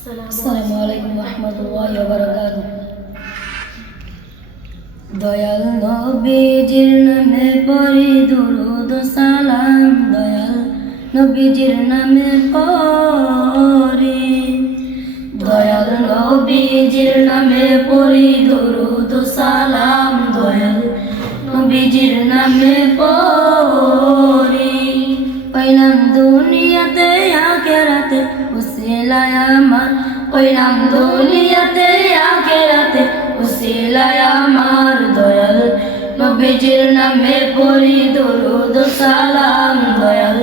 আসসালামু আলাইকুম রহমতুল্লাহি ওয়া বারাকাতুহু। দয়াল নবীজির নামে পড়ি দুরূদ সালাম, দয়াল নবীজির নামে পড়ি, দয়াল নবীজির নামে পড়ি দুরূদ সালাম, দয়াল নবীজির নামে পড়ি। পাইলাম দুনিয়াতে আখিরাতে উসিলায় আমার, পাইলাম দুনিয়াতে আখিরাতে উসিলায় আমার, দয়াল নবীজির নামে পড়ি দুরূদ সালাম, দয়াল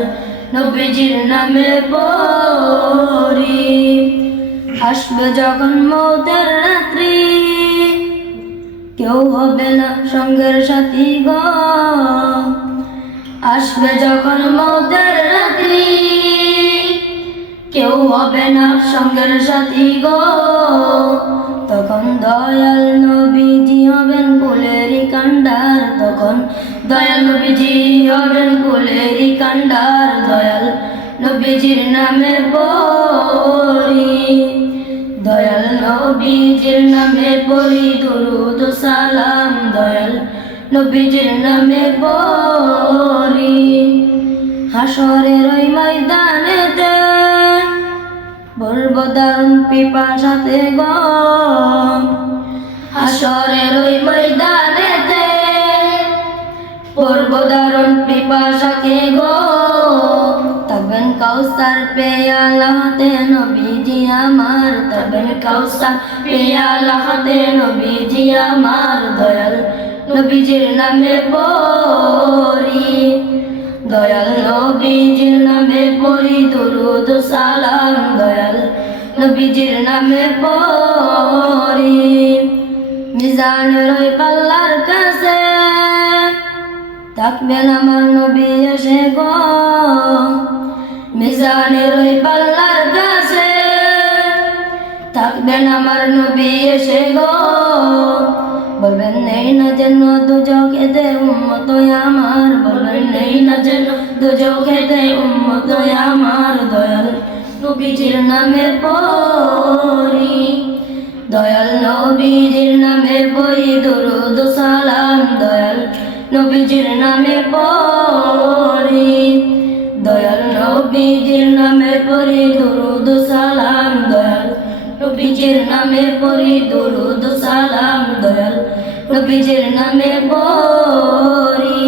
নবীজির নামে পড়ি। আসবে যখন মওতের রাত্রি, কেউ হবে না সঙ্গের সাথী গো। আসবে যখন মওতের রাত্রি, কেউ হবে না সঙ্গের সাথী গো। তখন দয়াল নবীজি হবেন কুলেরই কান্ডার, তখন দয়াল নবীজি হবেন কুলেরই কান্ডার, দয়াল নবীজির নামে পড়ি, দয়াল নবীজির নামে পড়ি দুরূদ সালাম, দয়াল নবীজির নামে পড়ি। হাসরের ওই ময়দানেতে বলবো দারুণ পিপাসাতে গো, হাসরের ওই ময়দানেতে বলবো দারুণ পিপাসাতে গো। তখন কাউসার পেয়ালা হাতে নবীজি আমার, তখন কাউসার পেয়ালা হাতে নবীজি আমার, দয়াল নবীজির নামে পড়ি, দয়াল নবীজির নামে পড়ি দুরূদ সালাম, দয়াল নবীজির নামে পড়ি। মিজানের ওই পাল্লার কাছে থাকবেন আমার নবী এসে গো, মিজানের ওই পাল্লার কাছে থাকবেন আমার নবী এসে গো। বলবেন নেই না যেন দুজখেতে উম্মত আমার, বলবেন নেই না যেন দুজখেতে উম্মত আমার, দয়াল নবীজির নামে পড়ি, দয়াল নবীজির নামে পড়ি দুরূদ সালাম, দয়াল নবীজির নামে পড়ি, দয়াল নবীজির নামে পড়ি দুরূদ সালাম, দয়াল নবীজির নামে পড়ি দুরূদ সালাম, দয়াল নবীজির নামে পড়ি।